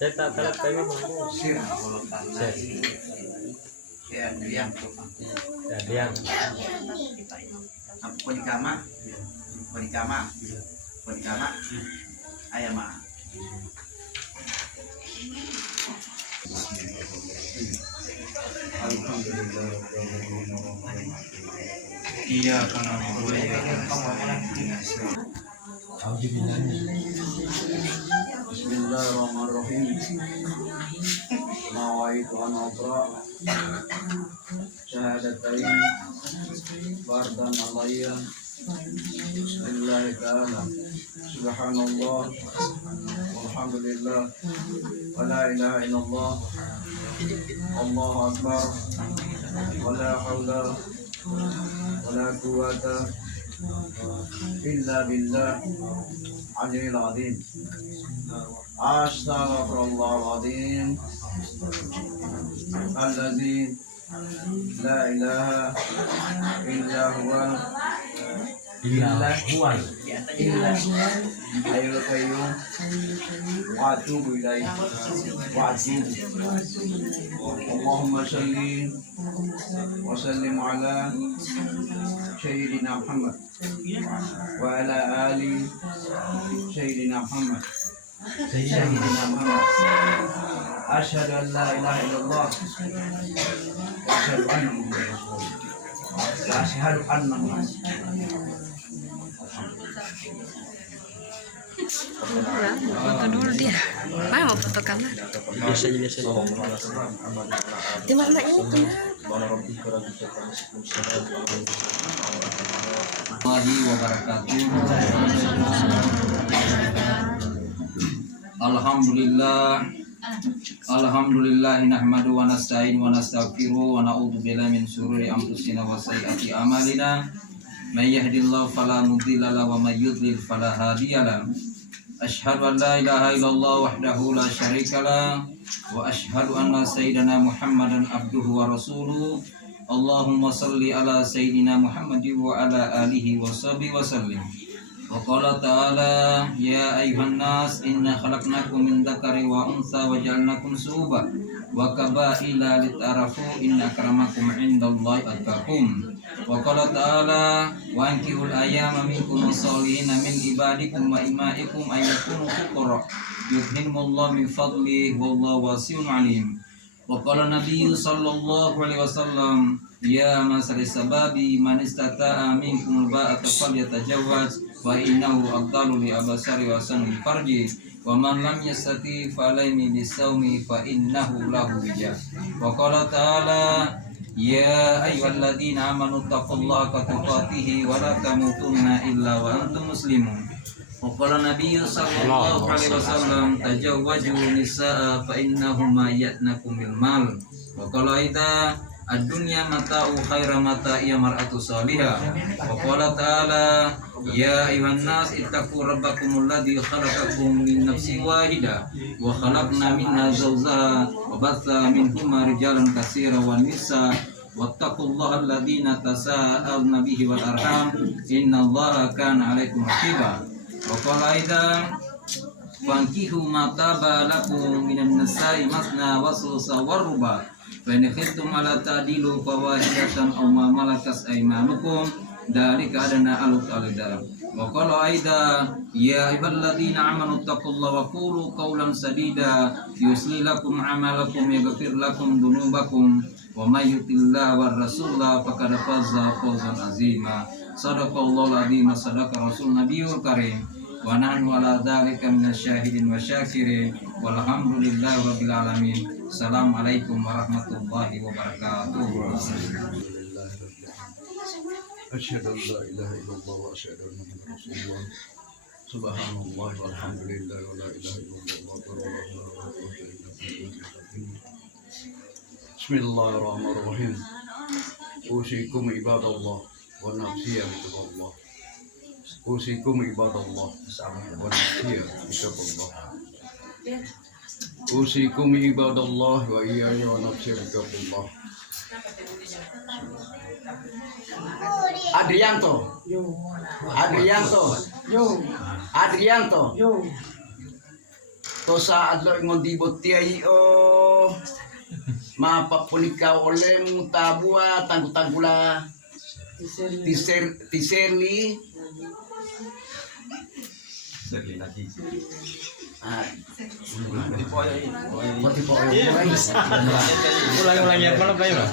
Saya tak telat kami mau. Diam. Ayam mah. Iya karena Bismillahirrahmanirrahim. Nawaitu an aqra syahadatain fardan alayya. Bismillah ta'ala. Subhanallah walhamdulillah wa la ilaha illallah. Allahu akbar. Wa la hawla wa la quwwata illa billah aliyil azim. Astaghfirullahaladzim alladzi la ilaha illa huwa hayyul qayyum wa atubu ilaihi wa atubu. Allahumma shalli wa sallim ala sayyidina Muhammad wa ala ali sayyidina Muhammad. Sayyidina Muhammad. Asyhadu an la ilaha illallah wa asyhadu anna Muhammadan rasulullah. Asyhadu anna Foto dulu dia. Mana mau foto kamar? Biasa. Di mana ini kenapa? Alhamdulillah nahmadu wa nasta'in wa nastaghfiru wa na'udzu billahi min syururi anfusina wa sayyiati a'malina. May yahdihillahu fala mudilla lahu wa may yudlil fala hadiya lahu. Asyhadu an la ilaha illallah wahdahu la syarika lah wa asyhadu anna sayyidana Muhammadan abduhu wa rasuluh. Allahumma salli ala sayyidina Muhammad wa ala alihi wa sahbihi wa sallim. Wa qala ta'ala ya ayyuhan nas inna khalaqnakum min dzakari wa untha wa ja'alnakum syu'uban wa qabaila lita'arafu inna akramakum 'indallahi atqakum. Wa qala ta'ala wa ankihul ayyama minkum was-solihina min ibadikum wa imaikum ayyakunu fuqara yughnihimullahu min fadlihi wallahu wasi'un 'alim. Wa qala nabiyyu sallallahu alaihi wasallam ya masari sababi man istata'a minkumul ba'ata falyatajawwaz wa innahu afdalu li abasari wa sanil farji wa man lam yastati fa alayhi bisawmi fa innahu lahu wija. Wa qala ta'ala ya ayyuhalladzina amanu taqullaha haqqa tuqatih wa la tamutunna illa wa antum muslimun. Wa qala nabiyyu sallallahu alaihi wasallam tajawwaju nisaa fa innahuma ya'nakum bil mal. Wa qala idza ad-dunya mata'u khaira mata'i mar'atu salihah. Wa qala ta'ala ya ayyuhan nas ittaqu rabbakumul ladzi khalaqakum min nafsin wahidah wa khalaqna minha zawjaha wa batha minhuma rijalan katsiran wan nisaa wattaqullaha alladzina tasaaluna bihi wal arham innallaha kana 'alaikum raqiba. Wa qala idza fankihu ma taba lakum minan nisa'i masna wa thulutha wa ruba' fa in khiftum ala ta'dilu fawahidatan aw ma malakat aymanukum dalika adana alut alidam. Wa qala aida ya ayyuhalladzina amanu taqullaha wa qulu qawlan sadida yuslih lakum a'malakum yaghfir lakum dhunubakum wa may yuti'illah war rasulah faqad faza fawzan azima. Sadaqallahul azim wa sadaqa rasul nabiyul karim wa nahnu ala dzalika minasyahidin wa syakirin walhamdulillahi rabbil alamin. Assalamualaikum warahmatullahi wabarakatuh. Asyhadu an la ilaha illallah wa asyhadu anna Muhammadan rasulullah. Subhanallah walhamdulillah wa la ilaha illallah wallahu akbar. Bismillahirrahmanirrahim. Usikum ibadallah wa nafsiya bittaqwallah. Usikum ibadallah wa nafsiya bittaqwallah. Usikum ibadallah wa iyaya wa nafsiya bittaqwallah. Adrianto, To saat lo ngondibot tiay o mapapunika oleh mutabua tanggu-tanggula tiserli Ulang-ulang yang mana Pak Ima?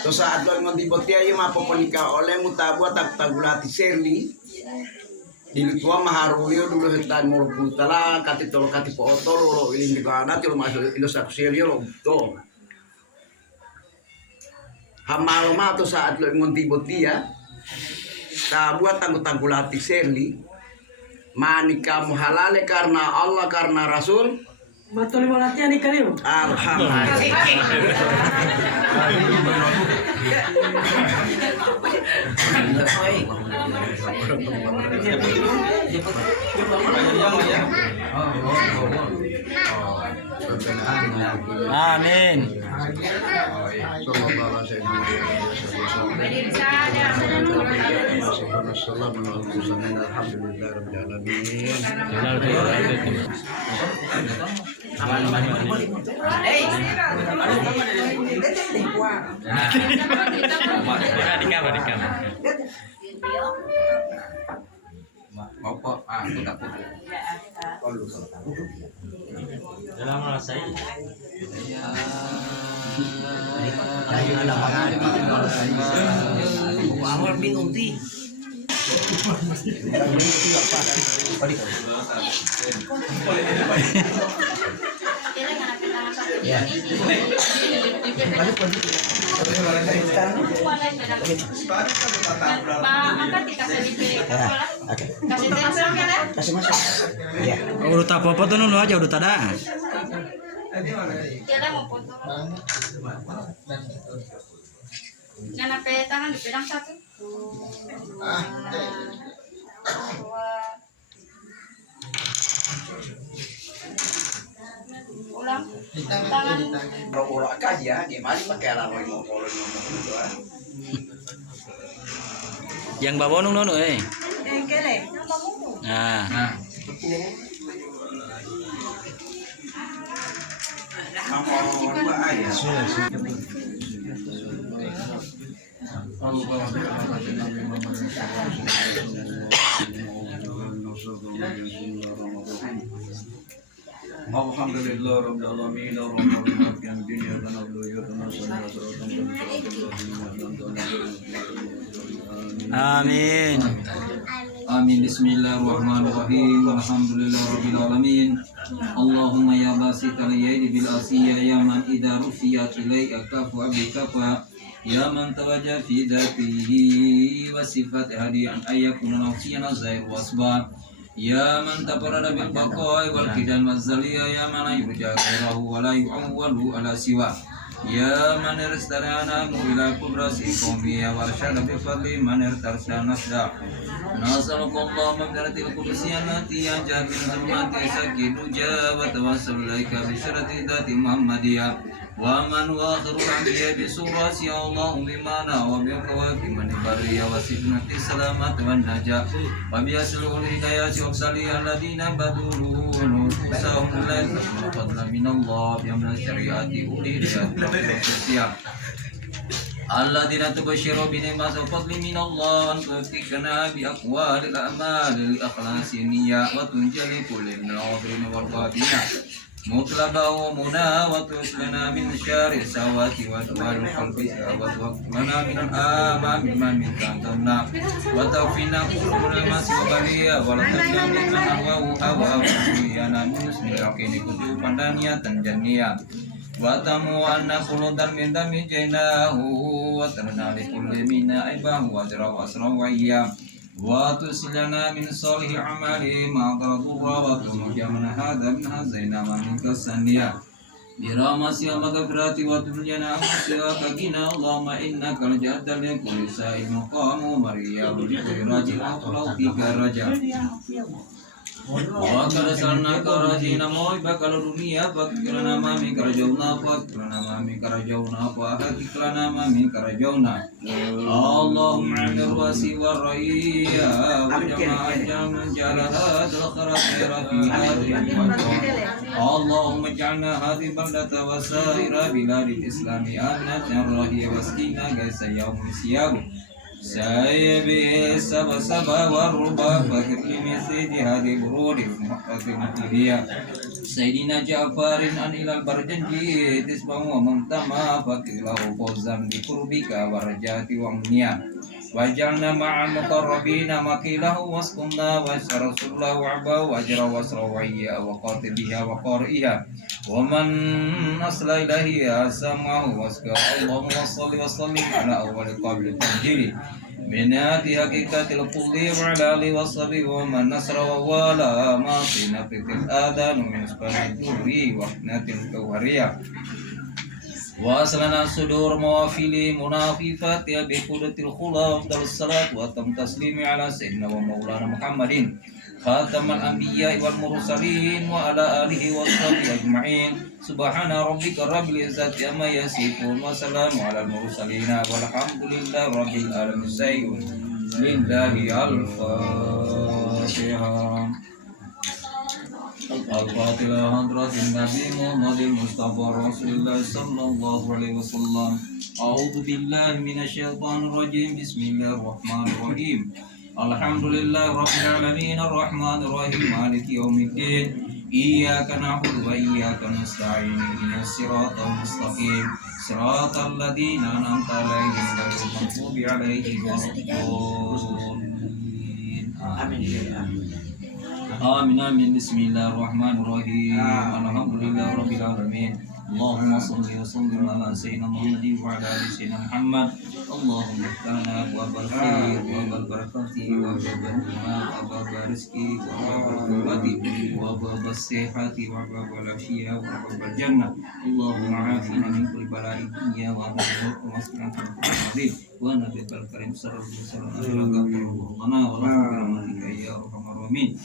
To saat lo ngondibot tiay mapapunika oleh mutabua tanggu-tanggula tiserli Dilutua maharuyo dulu hetan mo putala kati tolo kati po otolo iling digana tilo masuk ilo sakselio lo to hamalo ma to saat lo ngonti botia ta buat tanggu-tanggulati serli manika muhalale karena Allah karena Rasul Betul mau latihan ikan itu. alhamdulillah Amin. Di kamar. Apa? Aku tak putus. Dalam merasa ini. Awal bingung ti. Kasih masuk. Iya. Udah tak apa-apa tuh nulu aja udah tak ada. Jangan sampai tangan dipedang satu. Ulang. Tangan. Bro aja dia mari pakai alarm mau Yang bawa nung nono Kele. Nah. Alhamdulillah rabbil alamin arrahmanir rahim dunya wa Amin. Amin. Bismillahirrahmanirrahim. Alhamdulillahirabbil alamin. Allahumma ya basital yadi bil asiya ya man idza rufiyat ilaika wa bikafa ya man tawajja fi dzatihi wa sifat hadiyan ayyakuna nafsiyan zair wasbab ya man tabarada bil baqai wal kidan mazaliya ya man yurja ghayrahu wa la yu'awwalu ala siwa ya man irstadana ila kubrasi qawmi ya warshada bi fadli man irtarsana nasda nasallallahu mamdaratil qudusiyati ya jabir zamati sakidu jawa tawassul laika bi syarati dati muhammadiyah wa man wa akhiru anbiya bi surasi Allah bimana wa bi kawaki man bariya wa sidnati salamat wa najah wa bi aslul hidayah wa sali alladina badulu nusahum lan fadla min Allah bi amna syariati uli hidayah alladina tubashiru bi ni'mati fadli min Allah wa tufikana bi aqwalil a'mal li akhlasi niyyah wa tunjali kulli min al-awdrin wal batinah mutlaba wa muna wa tuslana min syari sawati wa duwal qalbi wa waqtana min al-ama mimman minkanna wa tawfina kullu masi wa baliya wa la tanjam min ahwa wa yana muslim yakini kutu pandania tanjania wa tamu anna kullu dambin dami jainahu wa tanali kulli mina aibahu wa jara wa asra wa iya wa tuslana min salih amali ma qadura wa tumjamna hadha min hazaina ma min kasaniya biramasi wa maghfirati wa tuljana amsiya kagina Allahumma innaka al-jadal li kulli sa'in maqamu mariya wa li kulli rajin aqlau fika raja Wa qad arsalnaka rajina moiba kalau dunia fakirana mami karajawna fakirana mami karajawna Allahumma amir wasi waraiya wa jama'an jalaha dakhara khaira fi hadhihi Allahumma ja'alna hadhihi baldata wa sa'ira biladil islami amnatan rahiya wasqina gaisa yawmin siyam saya bisa bersama waruba fakir misli hadi burudi muhtasim dia Sayyidina Ja'farin an ilal barjanji tisbahu wa mantama fakir lahu fawzan bi qurbika warajati wa munya wajalna ma'al muqarrabina makilahu wasqunna wa syarasullahu wa'ba wa ajra wa srawiyya wa qatibiha wa qariha wa man asla ilahi asamahu wasqa Allahumma salli wa sallim ala awwal qabli tanjili min hadi hakikatil kulli wa ala alihi wa sahbihi wa man nasra wa wala ma fi nafitil adan min asbabid duri wa hnatil kawariyah wa aslana sudur mawafili munafifat ya bi qudatil khula afdal salat wa tam taslimi ala sayyidina wa maulana Muhammadin khatamal anbiya wal mursalin wa ala alihi wa sahbihi ajma'in subhana rabbika rabbil izzati amma yasifun wa salamun alal mursalin walhamdulillahi rabbil alamin sayyidun lillahi al-fatihah Al-Fatihah hadratin Nabi Muhammadin Mustafa Rasulullah sallallahu alaihi wasallam. A'udzu billahi minasyaitonir rajim. Bismillahirrahmanirrahim. Alhamdulillahi rabbil alamin arrahmanir rahim maliki yaumiddin. Iyyaka na'budu wa iyyaka nasta'in. Ihdinas siratal mustaqim. Siratal ladzina an'amta 'alaihim ghairil maghdubi 'alaihim waladdallin. Amin. Amin amin bismillahirrahmanirrahim alhamdulillahi rabbil alamin Allahumma salli wa sallim ala sayyidina Muhammadin wa ala ali sayyidina Muhammad Allahumma iftahna abwabal khair wa abwabal barakati wa abwabal iman wa abwabal rizki wa abwabal quwwati wa abwabal sihhati wa abwabal afiyah wa abwabal jannah Allahumma afina min kulli bala'i dunya wa adhabil maskan al-qadir wa nabiyyal karim sallallahu alaihi wasallam wa la rahmatika ya arhamar rahimin